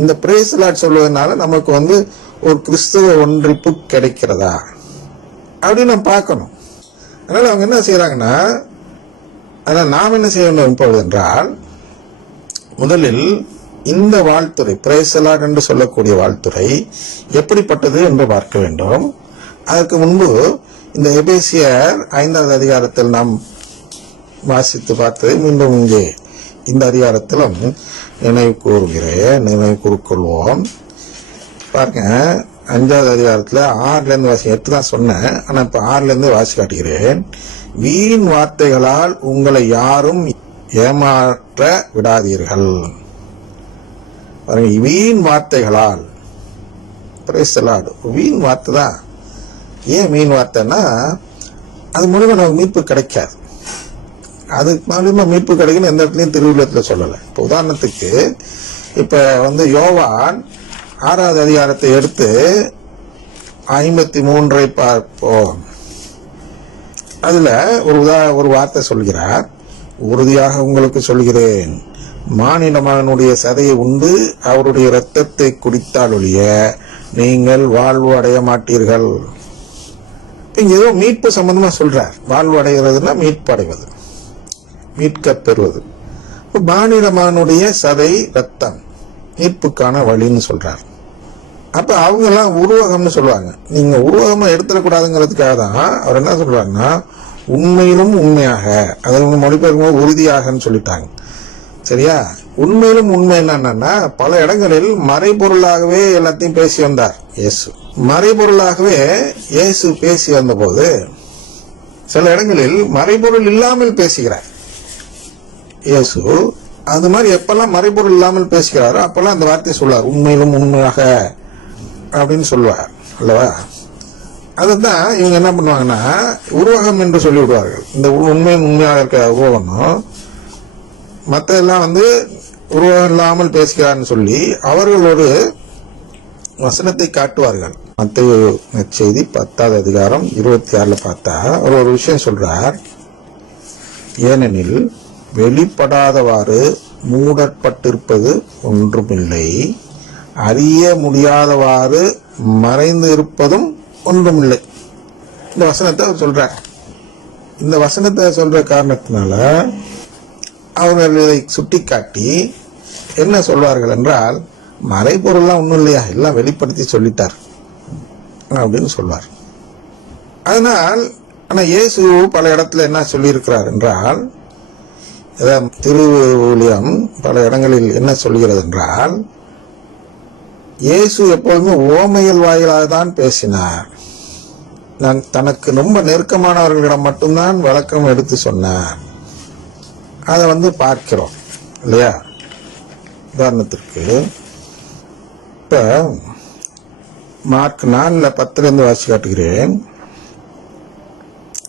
இந்த brace Lord சொல்வதனால நமக்கு ஒரு கிறிஸ்துவ ஒன்றிப்பு கிடைக்கிறதா அப்படின்னு நம்ம பார்க்கணும். அதனால அவங்க என்ன செய்யறாங்கன்னா, அதனால் நாம் என்ன செய்ய வேண்டும் இப்பொழுது என்றால், முதலில் இந்த வாழ்த்துறை பிரேஸ் லார்ட் என்று சொல்லக்கூடிய வாழ்த்துறை எப்படிப்பட்டது என்று பார்க்க வேண்டும். அதற்கு முன்பு இந்த எபேசியர் 5வது அதிகாரத்தில் நாம் வாசித்து பார்த்து மீண்டும் இங்கே இந்த அதிகாரத்திலும் நினைவு கூறுக்கொள்வோம். பாருங்க, 5வது அதிகாரத்தில் 6லேருந்து வாசி 8 தான் சொன்னேன், ஆனால் இப்போ 6லேருந்து வாசி காட்டுகிறேன். வீண் வார்த்தைகளால் உங்களை யாரும் ஏமாற்ற விடாதீர்கள். பாருங்க, வீண் வார்த்தைகளால். Praise the Lord. வீண் வார்த்தை தான். ஏன் வீண் வார்த்தைன்னா, அது மூலமா நமக்கு மீட்பு கிடைக்காது. அது மூலமா மீட்பு கிடைக்குன்னு எந்த இடத்துலையும் திருவிழத்தில் சொல்லலை. இப்போ உதாரணத்துக்கு இப்போ யோவான் 6வது அதிகாரத்தை எடுத்து 53 பார்ப்போம். அதுல ஒரு வார்த்தை சொல்கிறார். உறுதியாக உங்களுக்கு சொல்கிறேன், மானிட மகனுடைய சதையை உண்டு அவருடைய இரத்தத்தை குடித்தால் ஒழிய நீங்கள் வாழ்வு அடைய மாட்டீர்கள். இங்க ஏதோ மீட்பு சம்பந்தமா சொல்றார். வாழ்வு அடைகிறதுனா மீட்பு அடைவது, மீட்க பெறுவது. மானிட மகனுடைய சதை ரத்தம் மீட்புக்கான வழின்னு சொல்றார். அப்ப அவங்க எல்லாம் உருவகம்னு சொல்லுவாங்க. நீங்க உருவகமா எடுத்துடக்கூடாதுங்கிறதுக்காக தான் அவர் என்ன சொல்றாருன்னா, உண்மையிலும் உண்மையாக, அதை மொழிபெயர்க்கும் உறுதியாகன்னு சொல்லிட்டாங்க. சரியா? உண்மையிலும் உண்மை என்னன்னா, பல இடங்களில் மறைபொருளாகவே எல்லாத்தையும் பேசி வந்தார் இயேசு. மறைபொருளாகவே இயேசு பேசி வந்த போது சில இடங்களில் மறைபொருள் இல்லாமல் பேசுகிறார் இயேசு. அது மாதிரி எப்பெல்லாம் மறைபொருள் இல்லாமல் பேசுகிறாரோ அப்பெல்லாம் அந்த வார்த்தையை சொல்லுவார், உண்மையிலும் உண்மையாக அப்படின்னு சொல்லுவார் அல்லவா? அதுதான் இவங்க என்ன பண்ணுவாங்கன்னா, உருவகம் என்று சொல்லி விடுவார்கள். இந்த உண்மையும் உண்மையாக இருக்க உருவகம், மற்ற எல்லாம் உருவகம் இல்லாமல் பேசுகிறான்னு சொல்லி அவர்கள் ஒரு வசனத்தை காட்டுவார்கள். மத்தேயு நற்செய்தி 10வது அதிகாரம் 26 பார்த்தா அவர் ஒரு விஷயம் சொல்றார். ஏனெனில் வெளிப்படாதவாறு மூடப்பட்டிருப்பது ஒன்றுமில்லை, அறிய முடியாதவாறு மறைந்து இருப்பதும் ஒன்றுமில்லை. இந்த வசனத்தை அவர் சொல்றார். இந்த வசனத்தை சொல்ற காரணத்தினால அவர்கள் இதை சுட்டி காட்டி என்ன சொல்வார்கள் என்றால், மறைபொருள்லாம் ஒன்றும் இல்லையா, எல்லாம் வெளிப்படுத்தி சொல்லிட்டார் அப்படின்னு சொல்வார். அதனால் ஆனால் இயேசு பல இடத்துல என்ன சொல்லியிருக்கிறார் என்றால், திருவிழியம் பல இடங்களில் என்ன சொல்கிறது என்றால், இயேசு எப்பொழுதுமே ஓமைகள் வாயிலாக தான் பேசினார். நான் தனக்கு ரொம்ப நெருக்கமானவர்களிடம் மட்டும்தான் விளக்கம் எடுத்து சொன்னார். அதை பார்க்கிறோம் இல்லையா? உதாரணத்திற்கு இப்ப மார்க் 4:10 வாசி காட்டுகிறேன்.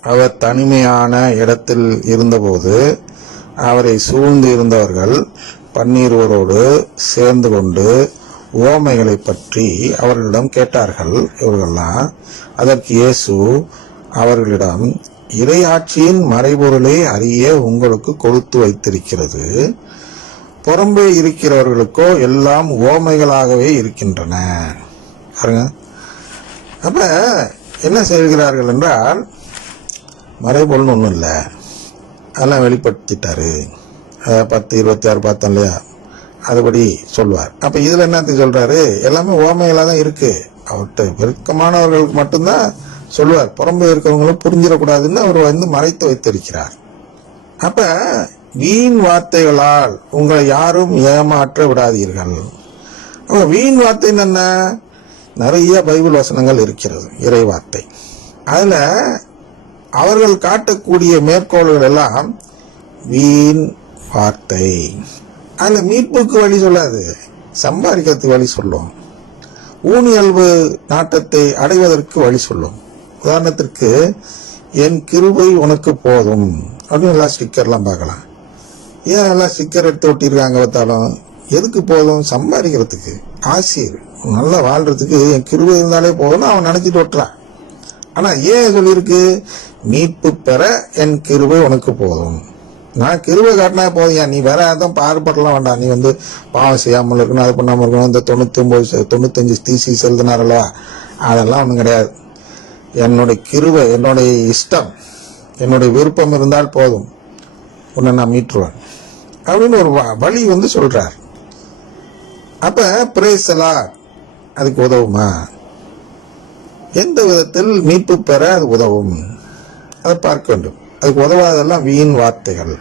அவர் தனிமையான இடத்தில் இருந்தபோது அவரை சூழ்ந்து இருந்தவர்கள் 12 சேர்ந்து கொண்டு உவமைகளை பற்றி அவர்களிடம் கேட்டார்கள். இவர்கள்லாம் அதற்கு இயேசு அவர்களிடம், இறையாட்சியின் மறைபொருளை அறிய உங்களுக்கு கொடுத்து வைத்திருக்கிறது, புறம்பே இருக்கிறவர்களுக்கோ எல்லாம் உவமைகளாகவே இருக்கின்றன. அப்ப என்ன செய்கிறார்கள் என்றால், மறைபொருள்னு ஒன்றும் இல்லை, அதெல்லாம் வெளிப்படுத்திட்டாரு. 10:26 பார்த்தோம் இல்லையா? அதுபடி சொல்வார். அப்ப இதுல என்ன சொல்றாரு, எல்லாமே ஓமைகளாக தான் இருக்கு. அவர்கிட்ட நெருக்கமானவர்களுக்கு மட்டும்தான் சொல்லுவார், புறம்பே இருக்கிறவங்களும் புரிஞ்சிடக்கூடாதுன்னு அவர் மறைத்து வைத்திருக்கிறார். அப்ப வீண் வார்த்தைகளால் உங்களை யாரும் ஏமாற்ற விடாதீர்கள். அப்ப வீண் வார்த்தை என்ன? நிறைய பைபிள் வசனங்கள் இருக்கிறது, இறை வார்த்தை. அதுல அவர்கள் காட்டக்கூடிய மேற்கோள்கள் எல்லாம் வீண் வார்த்தை. அதுல மீட்புக்கு வழி சொல்லாது, சம்பாதிக்கிறதுக்கு வழி சொல்லும், ஊனியல்பு நாட்டத்தை அடைவதற்கு வழி சொல்லும். உதாரணத்திற்கு, என் கிருபை உனக்கு போதும் அப்படின்னு எல்லாம் ஸ்டிக்கர்லாம் பார்க்கலாம். ஏன் எல்லாம் ஸ்டிக்கர் எடுத்து ஒட்டிருக்காங்க பார்த்தாலும்? எதுக்கு போதும்? சம்பாதிக்கிறதுக்கு, ஆசிரியர் நல்லா வாழ்றதுக்கு என் கிருபை இருந்தாலே போதும்னு அவன் நினைச்சிட்டு ஒட்டுறான். ஆனா ஏன் சொல்லியிருக்கு? மீட்பு பெற என் கிருபை உனக்கு போதும். நான் கிருபை காட்டினா போதியா, நீ வேற யாரும் பாடுபடலாம் வேண்டாம். நீ வந்து பாவம் செய்யாமல் இருக்கணும், அது பண்ணாமல் இருக்கணும், இந்த 95 தீசிஸ் எழுதினாரல்வா, அதெல்லாம் ஒன்றும் கிடையாது. என்னுடைய கிருபை, என்னுடைய இஷ்டம், என்னுடைய விருப்பம் இருந்தால் போதும், உன்னை நான் மீட்டுருவேன் அப்படின்னு ஒரு வழி வந்து சொல்றார். அப்ப பிரேஸ் தி லார்ட் அதுக்கு உதவுமா? எந்த விதத்தில் மீட்பு பெற அது உதவும்? அதை பார்க்க வேண்டும். அதுக்கு உதவாதெல்லாம் வீண் வார்த்தைகள்.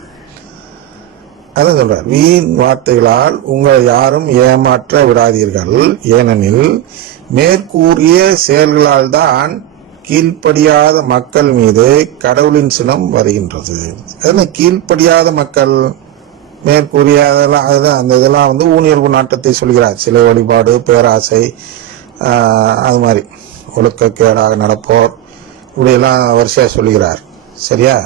அதான் சொல்றார், வீண் வார்த்தைகளால் உங்களை யாரும் ஏமாற்ற விடாதீர்கள், ஏனெனில் மேற்கூறிய செயல்களால் தான் கீழ்ப்படியாத மக்கள் மீது கடவுளின் சினம் வருகின்றது. அதனால கீழ்ப்படியாத மக்கள், மேற்கூறிய அதெல்லாம், அதுதான் அந்த இதெல்லாம் வந்து ஊனியல்பு நாட்டத்தை சொல்கிறார். சிலை வழிபாடு, பேராசை, அது மாதிரி ஒழுக்கக்கேடாக நடப்போர், இப்படியெல்லாம் வரிசையா சொல்கிறார். சரியா?